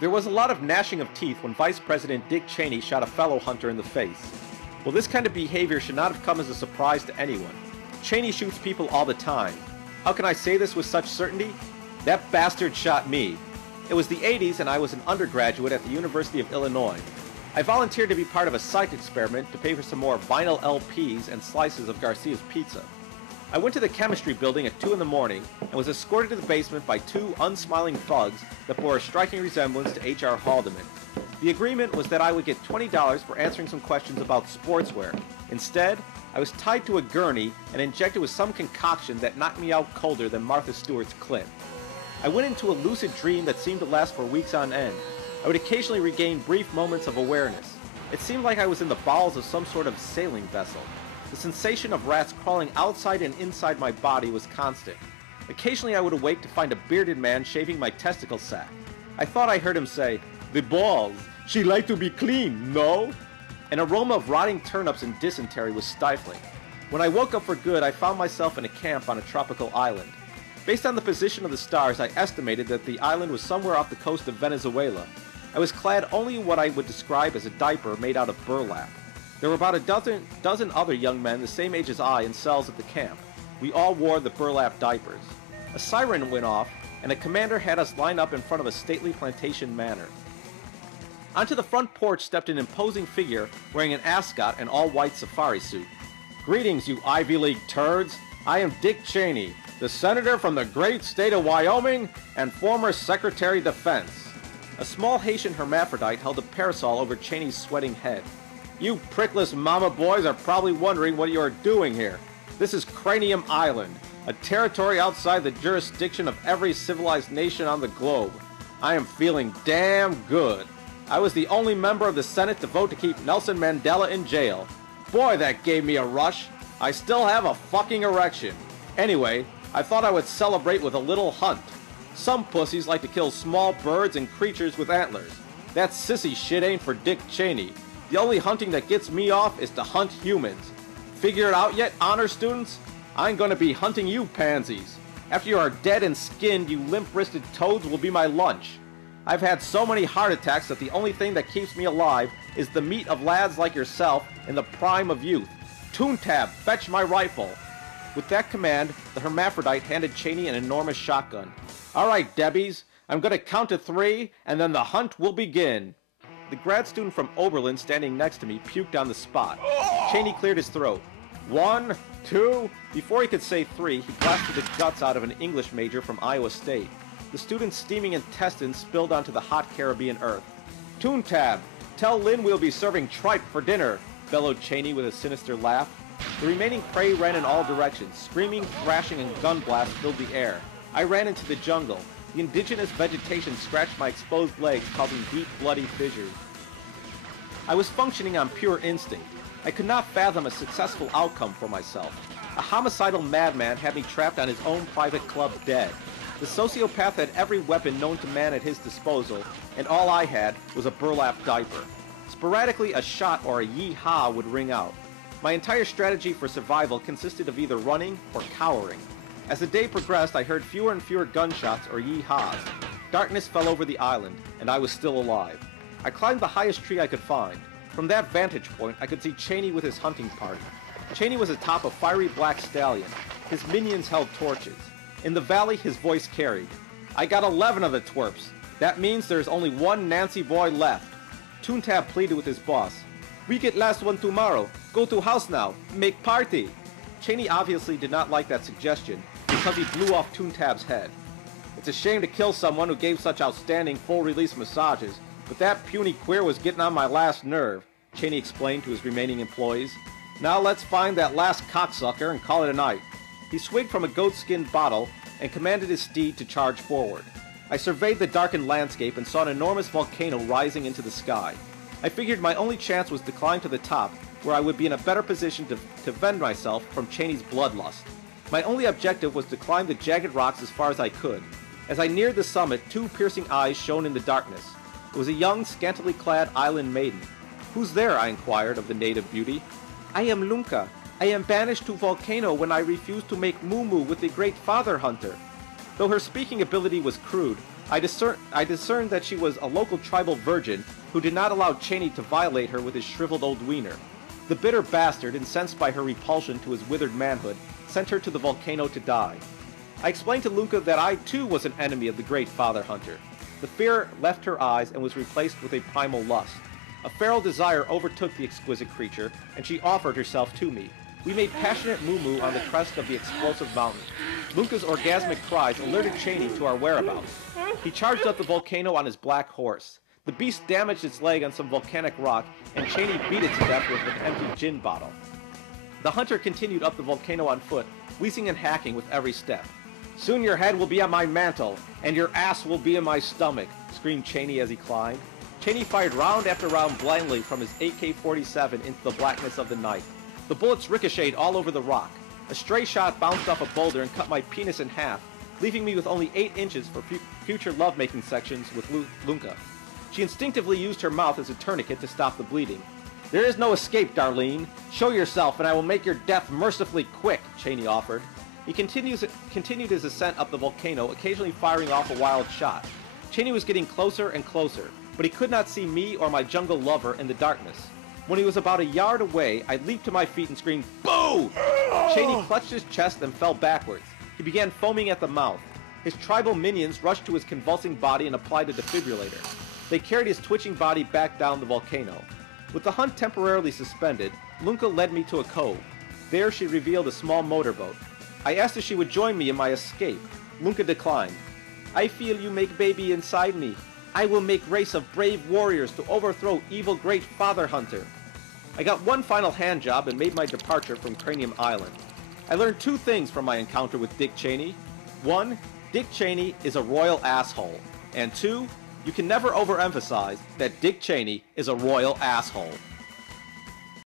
There was a lot of gnashing of teeth when Vice President Dick Cheney shot a fellow hunter in the face. Well, this kind of behavior should not have come as a surprise to anyone. Cheney shoots people all the time. How can I say this with such certainty? That bastard shot me. It was the 80s and I was an undergraduate at the University of Illinois. I volunteered to be part of a psych experiment to pay for some more vinyl LPs and slices of Garcia's pizza. I went to the chemistry building at 2 in the morning and was escorted to the basement by two unsmiling thugs that bore a striking resemblance to H.R. Haldeman. The agreement was that I would get $20 for answering some questions about sportswear. Instead, I was tied to a gurney and injected with some concoction that knocked me out colder than Martha Stewart's Clint. I went into a lucid dream that seemed to last for weeks on end. I would occasionally regain brief moments of awareness. It seemed like I was in the bowels of some sort of sailing vessel. The sensation of rats crawling outside and inside my body was constant. Occasionally I would awake to find a bearded man shaving my testicle sack. I thought I heard him say, "The balls, she like to be clean, no?" An aroma of rotting turnips and dysentery was stifling. When I woke up for good, I found myself in a camp on a tropical island. Based on the position of the stars, I estimated that the island was somewhere off the coast of Venezuela. I was clad only in what I would describe as a diaper made out of burlap. There were about a dozen other young men the same age as I in cells at the camp. We all wore the burlap diapers. A siren went off, and a commander had us line up in front of a stately plantation manor. Onto the front porch stepped an imposing figure wearing an ascot and all-white safari suit. "Greetings, you Ivy League turds. I am Dick Cheney, the senator from the great state of Wyoming and former Secretary of Defense." A small Haitian hermaphrodite held a parasol over Cheney's sweating head. "You prickless mama boys are probably wondering what you are doing here. This is Cranium Island, a territory outside the jurisdiction of every civilized nation on the globe. I am feeling damn good. I was the only member of the Senate to vote to keep Nelson Mandela in jail. Boy, that gave me a rush. I still have a fucking erection. Anyway, I thought I would celebrate with a little hunt. Some pussies like to kill small birds and creatures with antlers. That sissy shit ain't for Dick Cheney. The only hunting that gets me off is to hunt humans. Figure it out yet, honor students? I'm gonna be hunting you pansies. After you are dead and skinned, you limp-wristed toads will be my lunch. I've had so many heart attacks that the only thing that keeps me alive is the meat of lads like yourself in the prime of youth. Toontab, fetch my rifle." With that command, the hermaphrodite handed Cheney an enormous shotgun. "All right, Debbies, I'm gonna count to 3, and then the hunt will begin." The grad student from Oberlin standing next to me puked on the spot. Cheney cleared his throat. 1, 2... Before he could say 3, he blasted the guts out of an English major from Iowa State. The student's steaming intestines spilled onto the hot Caribbean earth. "Toontab, tell Lynn we'll be serving tripe for dinner," bellowed Cheney with a sinister laugh. The remaining prey ran in all directions. Screaming, thrashing, and gun blasts filled the air. I ran into the jungle. The indigenous vegetation scratched my exposed legs, causing deep, bloody fissures. I was functioning on pure instinct. I could not fathom a successful outcome for myself. A homicidal madman had me trapped on his own private club dead. The sociopath had every weapon known to man at his disposal, and all I had was a burlap diaper. Sporadically, a shot or a yee-haw would ring out. My entire strategy for survival consisted of either running or cowering. As the day progressed, I heard fewer and fewer gunshots or yee-haws. Darkness fell over the island, and I was still alive. I climbed the highest tree I could find. From that vantage point, I could see Cheney with his hunting party. Cheney was atop a fiery black stallion. His minions held torches. In the valley, his voice carried. "I got 11 of the twerps. That means there's only one Nancy boy left." Toontab pleaded with his boss. "We get last one tomorrow. Go to house now. Make party." Cheney obviously did not like that suggestion because he blew off Toontab's head. "It's a shame to kill someone who gave such outstanding full-release massages, but that puny queer was getting on my last nerve," Cheney explained to his remaining employees. "Now let's find that last cocksucker and call it a night." He swigged from a goat-skinned bottle and commanded his steed to charge forward. I surveyed the darkened landscape and saw an enormous volcano rising into the sky. I figured my only chance was to climb to the top, where I would be in a better position to vend myself from Cheney's bloodlust. My only objective was to climb the jagged rocks as far as I could. As I neared the summit, two piercing eyes shone in the darkness. It was a young, scantily clad island maiden. "Who's there?" I inquired of the native beauty. "I am Lunka. I am banished to volcano when I refused to make moo-moo with the great father hunter." Though her speaking ability was crude, I discerned that she was a local tribal virgin who did not allow Cheney to violate her with his shriveled old wiener. The bitter bastard, incensed by her repulsion to his withered manhood, sent her to the volcano to die. I explained to Lunka that I too was an enemy of the great Father Hunter. The fear left her eyes and was replaced with a primal lust. A feral desire overtook the exquisite creature, and she offered herself to me. We made passionate moo-moo on the crest of the explosive mountain. Lunka's orgasmic cries alerted Cheney to our whereabouts. He charged up the volcano on his black horse. The beast damaged its leg on some volcanic rock, and Cheney beat it to death with an empty gin bottle. The hunter continued up the volcano on foot, wheezing and hacking with every step. "Soon your head will be on my mantle, and your ass will be in my stomach," screamed Cheney as he climbed. Cheney fired round after round blindly from his AK-47 into the blackness of the night. The bullets ricocheted all over the rock. A stray shot bounced off a boulder and cut my penis in half, leaving me with only 8 inches for future lovemaking sections with Lunka. She instinctively used her mouth as a tourniquet to stop the bleeding. "There is no escape, Darlene. Show yourself and I will make your death mercifully quick," Cheney offered. He continued his ascent up the volcano, occasionally firing off a wild shot. Cheney was getting closer and closer, but he could not see me or my jungle lover in the darkness. When he was about a yard away, I leaped to my feet and screamed, "Boo!" Cheney clutched his chest and fell backwards. He began foaming at the mouth. His tribal minions rushed to his convulsing body and applied a defibrillator. They carried his twitching body back down the volcano. With the hunt temporarily suspended, Lunka led me to a cove. There she revealed a small motorboat. I asked if she would join me in my escape. Lunka declined. "I feel you make baby inside me. I will make race of brave warriors to overthrow evil great Father Hunter." I got one final hand job and made my departure from Cranium Island. I learned 2 things from my encounter with Dick Cheney. 1. Dick Cheney is a royal asshole. And 2. You can never overemphasize that Dick Cheney is a royal asshole.